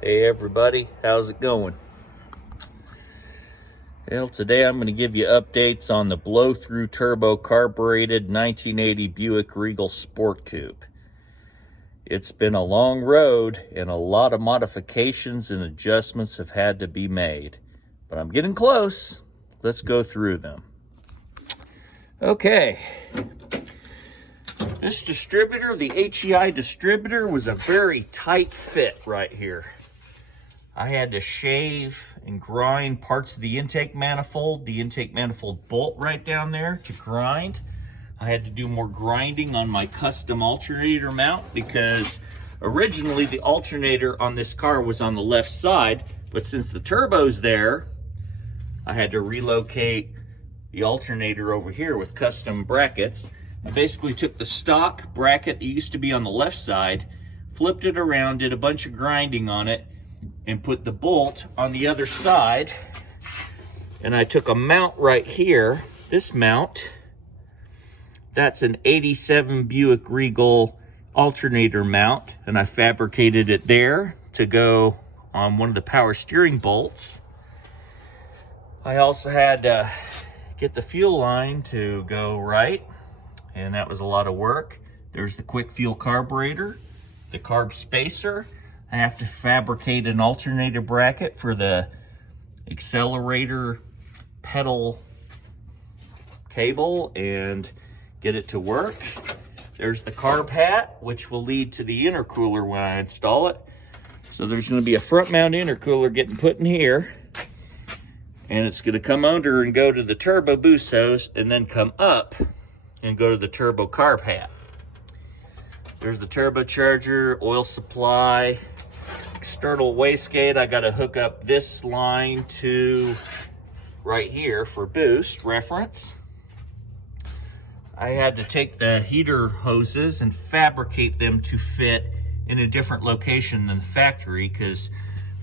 Hey everybody, how's it going? Well, today I'm going to give you updates on the blow-through turbo carbureted 1980 Buick Regal Sport Coupe. It's been a long road and a lot of modifications and adjustments have had to be made, but I'm getting close. Let's go through them. Okay. This distributor, the HEI distributor, was a very tight fit right here. I had to shave and grind parts of the intake manifold bolt right down there to grind. I had to do more grinding on my custom alternator mount because originally the alternator on this car was on the left side, but since the turbo's there, I had to relocate the alternator over here with custom brackets. I basically took the stock bracket that used to be on the left side, flipped it around, did a bunch of grinding on it, and put the bolt on the other side. And I took a mount right here, this mount, that's an 87 Buick Regal alternator mount, and I fabricated it there to go on one of the power steering bolts. I also had to get the fuel line to go right, and that was a lot of work. There's the quick fuel carburetor, the carb spacer. I have to fabricate an alternator bracket for the accelerator pedal cable and get it to work. There's the carb hat, which will lead to the intercooler when I install it. So there's going to be a front mount intercooler getting put in here, and it's going to come under and go to the turbo boost hose and then come up and go to the turbo carb hat. There's the turbocharger, oil supply, external wastegate. I got to hook up this line to right here for boost reference. I had to take the heater hoses and fabricate them to fit in a different location than the factory, because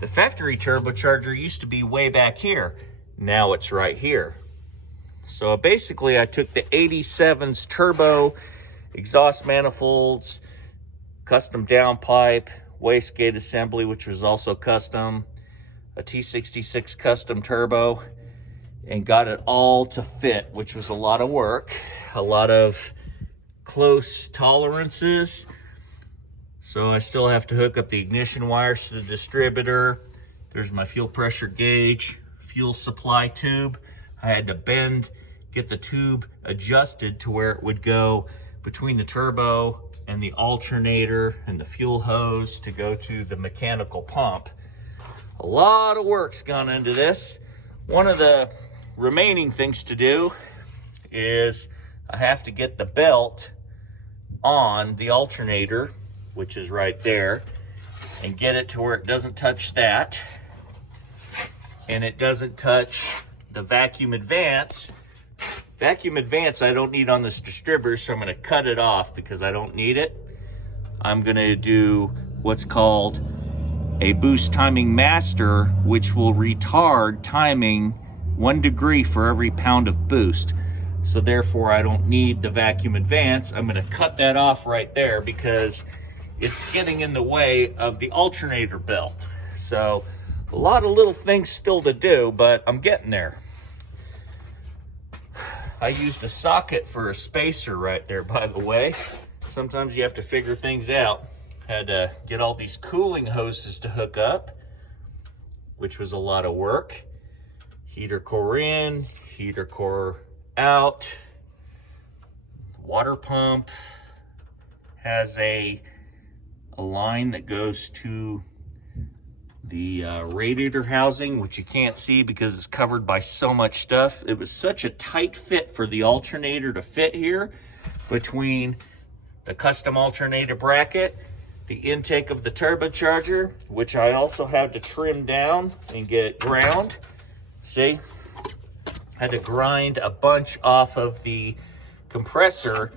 the factory turbocharger used to be way back here. Now it's right here. So basically I took the 87's turbo exhaust manifolds, custom downpipe, wastegate assembly, which was also custom, a T66 custom turbo, and got it all to fit, which was a lot of work, a lot of close tolerances. So I still have to hook up the ignition wires to the distributor. There's my fuel pressure gauge, fuel supply tube. I had to get the tube adjusted to where it would go between the turbo and the alternator and the fuel hose to go to the mechanical pump. A lot of work's gone into this. One of the remaining things to do is I have to get the belt on the alternator, which is right there, and get it to where it doesn't touch that, and it doesn't touch the vacuum advance. Vacuum advance I don't need on this distributor, so I'm going to cut it off because I don't need it. I'm going to do what's called a boost timing master, which will retard timing 1 degree for every pound of boost. So therefore I don't need the vacuum advance. I'm going to cut that off right there because it's getting in the way of the alternator belt. So a lot of little things still to do, but I'm getting there. I used a socket for a spacer right there, by the way. Sometimes you have to figure things out. Had to get all these cooling hoses to hook up, which was a lot of work. Heater core in, heater core out. Water pump has a line that goes to the radiator housing, which you can't see because it's covered by so much stuff. It was such a tight fit for the alternator to fit here between the custom alternator bracket, the intake of the turbocharger, which I also had to trim down and get ground. See, had to grind a bunch off of the compressor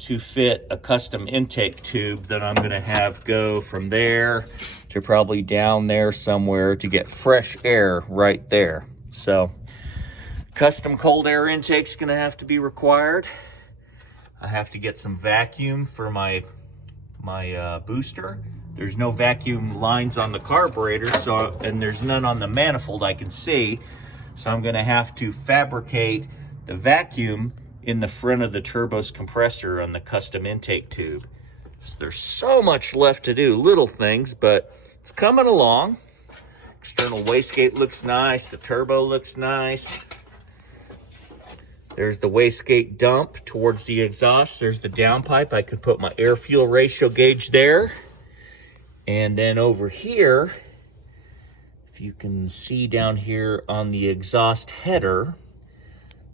to fit a custom intake tube that I'm going to have go from there to probably down there somewhere to get fresh air right there. So custom cold air intake's going to have to be required. I have to get some vacuum for my booster. There's no vacuum lines on the carburetor, so, and there's none on the manifold I can see. So I'm gonna have to fabricate the vacuum in the front of the turbo's compressor on the custom intake tube. So there's so much left to do, little things, but it's coming along. External wastegate looks nice, the turbo looks nice. There's the wastegate dump towards the exhaust. There's the downpipe. I could put my air-fuel ratio gauge there. And then over here, if you can see down here on the exhaust header,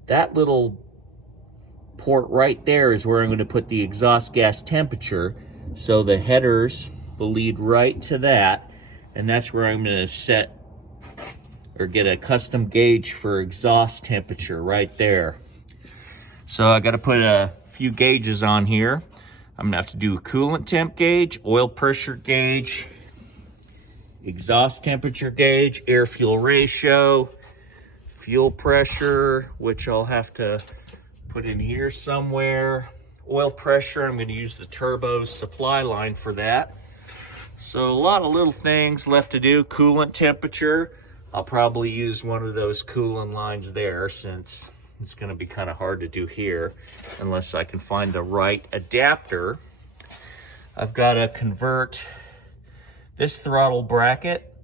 that little port right there is where I'm going to put the exhaust gas temperature. So the headers will lead right to that. And that's where I'm going to set or get a custom gauge for exhaust temperature right there. So I got to put a few gauges on here. I'm gonna have to do a coolant temp gauge, oil pressure gauge, exhaust temperature gauge, air fuel ratio, fuel pressure, which I'll have to put in here somewhere. Oil pressure, I'm gonna use the turbo supply line for that. So a lot of little things left to do. Coolant temperature, I'll probably use one of those coolant lines there since it's going to be kind of hard to do here unless I can find the right adapter. I've got to convert this throttle bracket,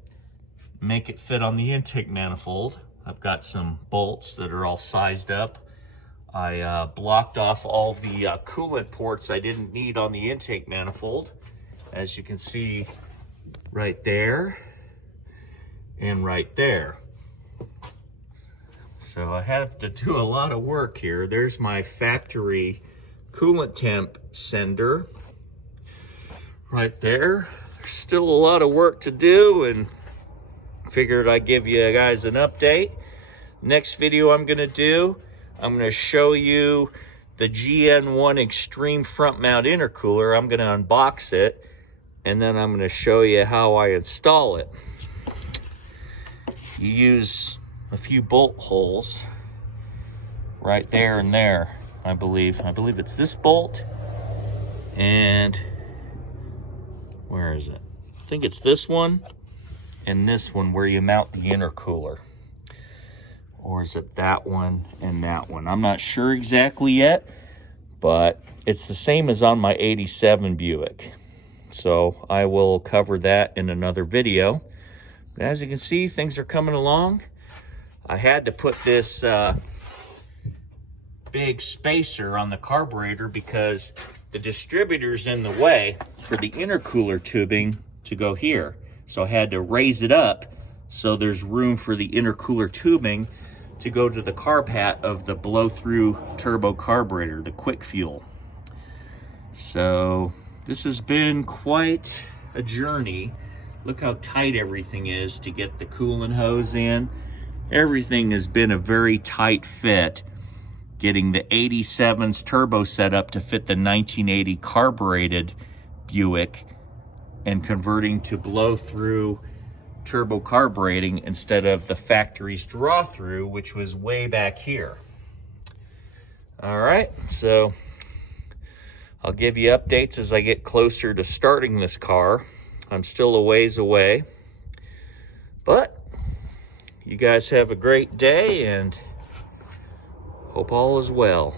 make it fit on the intake manifold. I've got some bolts that are all sized up. I blocked off all the coolant ports I didn't need on the intake manifold, as you can see right there and right there. So I have to do a lot of work here. There's my factory coolant temp sender right there. There's still a lot of work to do, and figured I'd give you guys an update. Next video I'm gonna do, I'm gonna show you the GN1 Extreme front mount intercooler. I'm gonna unbox it, and then I'm gonna show you how I install it. You use a few bolt holes right there and there, I believe it's this bolt, and where is it? I think it's this one and this one where you mount the intercooler. Or is it that one and that one? I'm not sure exactly yet, but it's the same as on my 87 Buick. So I will cover that in another video. But as you can see, things are coming along. I had to put this big spacer on the carburetor because the distributor's in the way for the intercooler tubing to go here. So I had to raise it up so there's room for the intercooler tubing to go to the carb hat of the blow-through turbo carburetor, the quick fuel. So this has been quite a journey. Look how tight everything is to get the coolant hose in. Everything has been a very tight fit. Getting the 87's turbo set up to fit the 1980 carbureted Buick and converting to blow-through turbo carbureting instead of the factory's draw-through, which was way back here. All right, so I'll give you updates as I get closer to starting this car. I'm still a ways away, but you guys have a great day and hope all is well.